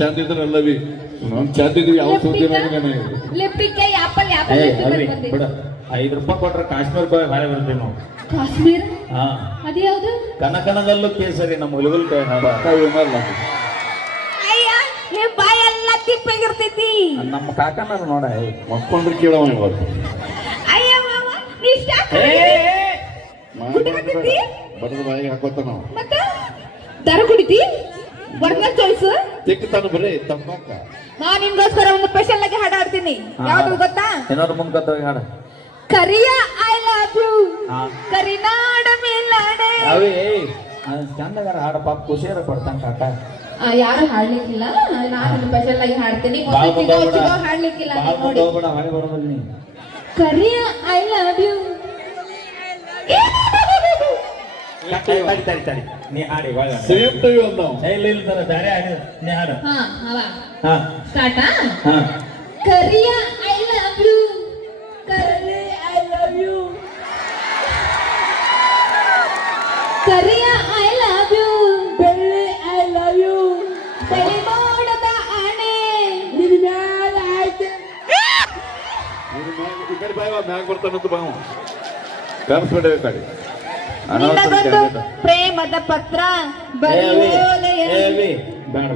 ಚಂದ ಇದ್ರಲ್ಲವಿ ನಮ್ ಚಂದ ಇದ್ವಿ ಯಾವ ಸುದ್ದಿ ಲಿಪ್ಟಿಕ್ ಆಪಲ್ ಬಿಡ ₹5 ಕೊಟ್ರೆ ಕಾಶ್ಮೀರ್ ಬಾಯ್ ಬಾಳೆ ಬರ್ತೀವಿ ನಾವು. ಕಾಶ್ಮೀರ ಹಾ ಅದ್ಯಾವ್ದು? ಕನಕನದಲ್ಲೂ ಕೇಸರಿ ನಮ್ಮ ಹುಲಿಗುಲ್ಕಾಯಿ ಅಯ್ಯ ನಿಮ್ ಬಾಯಿ ಎಲ್ಲ ತಿಪ್ಪಾಗಿರ್ತೈತಿ. ನಮ್ಮ ಕಾಕನ ನೋಡ ಮಕ್ಕೊಂಡ್ರೆ ಕೇಳವ ಇವತ್ತು ಅಯ್ಯ ಮಾವ ಇಷ್ಟ ಬಡದ ಬಾಯಿಗೆ ಹಾಕೋತ ನಾವು ಮತ್ತೆ ದರ ಕುಡಿತಿ ವರ್ಗ ಚಾಯ್ಸ್ ತಿಕ್ತಾನ ಬರೀ ತಮ್ಮಕ್ಕ. ನಾ ನಿಮ್ಗೋಸ್ಕರ ಒಂದು ಸ್ಪೆಷಲ್ ಆಗಿ ಹಾಡು ಹಾಡ್ತೀನಿ. ಯಾವ್ದು ಗೊತ್ತಾ? ಏನಾದ್ರು ಮುಂದ್ಕತ್ತ ಹಾಡ ಕರಿಯ ಐ ಲವ್ ಯು ಕರಿನಾಡ ಮೇಲಾಡೆ. ಅವೇ ಚಂದಗಾರ ಹಾಡ ಪಾಪ ಖುಷಿಯಾರ ಪಡ್ತಾನ ಕಾಕ. ಯಾರು ಹಾಡ್ಲಿಕ್ಕಿಲ್ಲ, ನಾನು ಸ್ಪೆಷಲ್ ಆಗಿ ಹಾಡ್ತೀನಿ. ಹಾಡ್ಲಿಕ್ಕಿಲ್ಲ ನೋಡಿ. ಹಾಡಿ ಬರೋದಿಲ್ಲ ನೀ. ಕರಿಯ ಐ ಲವ್ ಯು. ತಡಿ ನೀ ಹಾಡಿ ಸೇಮ್ ಟು ಯು ಅಂದ ಇಲ್ಲ ಬೇರೆ ಹಾಡಿ ನೀ ಹಾಡು. ಸ್ಟಾರ್ಟ್. ಹಾ ಕರಿಯ ಐ ಲವ್ ಯು ಕರಿ ಐ ಲವ್ ಯು ಕರಿಯ ಐ ಲವ್ ಯು ಬೆಳ್ಳಿ ಐ ಲವ್ ಯು ಬೆಳಿ ಮೋಡದ ಆಣೆ ನಿನ್ನ ಮ್ಯಾಲ ಆಯ್ತು. ಈ ಕಡೆ ಬಾಯ್ ಮ್ಯಾಗ ಬರ್ತಾನಂತ ಬಾವ ಕರ್ಸ್ಬಿಡೇ ಕಡೆ ನಿನ್ನದೊಂದು ಪ್ರೇಮದ ಪತ್ರ ಬರೆಯೋಲೆ ಬೇಡ